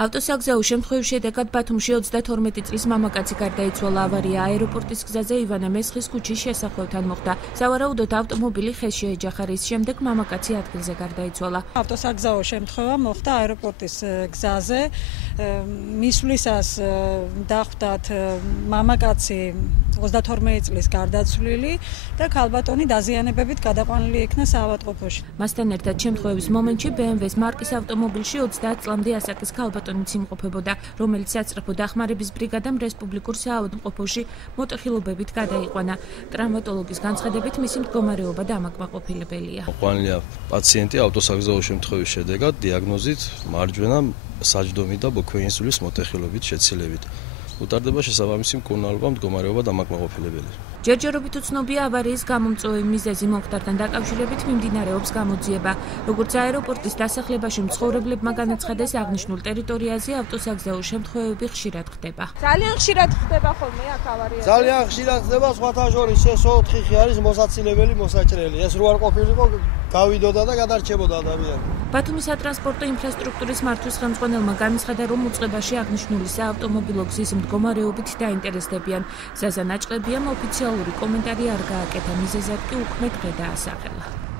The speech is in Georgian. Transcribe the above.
ავტოსაგზაო შემთხვევის შედეგად ბათუმში 32 წლის მამაკაცი გარდაიცვალა. ავარია აეროპორტის გზაზე ივანე მესხის ქუჩის შესახვევთან მოხდა. სავარაუდოდ ავტომობილი ხეში ეჯახა, რის შემდეგ მამაკაცი ადგილზე გარდაიცვალა. ავტოსაგზაო შემთხვევა მოხდა აეროპორტის გზაზე. მისვლისას დახვდათ მამაკაცი 32 წლის გარდაცვლილი და ქალბატონი დაზიანებებით გადაყვანილი იქნა საავადმყოფოში. მასთან ერთად შემთხვევის მომენტში BMW-ს მარკის ავტომობილში 30 წლამდე ასაკის ქალბატონიც იმყოფებოდა, რომელიც საწრაფო დახმარების ბრიგადამ რესპუბლიკურ საავადმყოფოში მოტეხილობებით გადაიყვანა. ტრავმატოლოგის განცხადებით მისი მდგომარეობა დამაკმაყოფილებელია. მოყვანილია პაციენტი ავტოსაგზაო შემთხვევის შედეგად დიაგნოზით მარჯვენა საჯდომი და ბოქვეინის სულის მოტეხილობით შეცილებით. უტარდება შესაბამისი მკურნალობა, მდგომარეობა დამაკმაყოფილებელი. ჯერჯერობით უცნობია ავარიის გამომწვევი მიზეზი. მომხდართან დაკავშირებით მიმდინარეობს გამოძიება. როგორც აეროპორტის დასახლებაში მცხოვრებლებმა განაცხადეს, აღნიშნულ ტერიტორიაზე ავტოსაგზაო შემთხვევები ხშირად ხდება. ძალიან ხშირად ხდება ხოლმე აქ ავარია. ძალიან ხშირად ხდება, სხვათა შორის ეს 4 არის მოსაცილებელი, მოსაჭრელი. ეს რო არ ყოფილიყო, გავიდოდა და გადარჩებოდა ადამიანი. ბათუმის სატრანსპორტო ინფრასტრუქტურის მართვის ხელმძღვანელმა განაცხადა, რომ უწყებაში აღნიშნული საავტომობილო გზის მდგომარეობით დაინტერესდებიან. ზაზა ნაჭყებიამ ოფიციალური კომენტარი არ გააკეთა, მიზეზად კი უქმე დღე დაასახელა.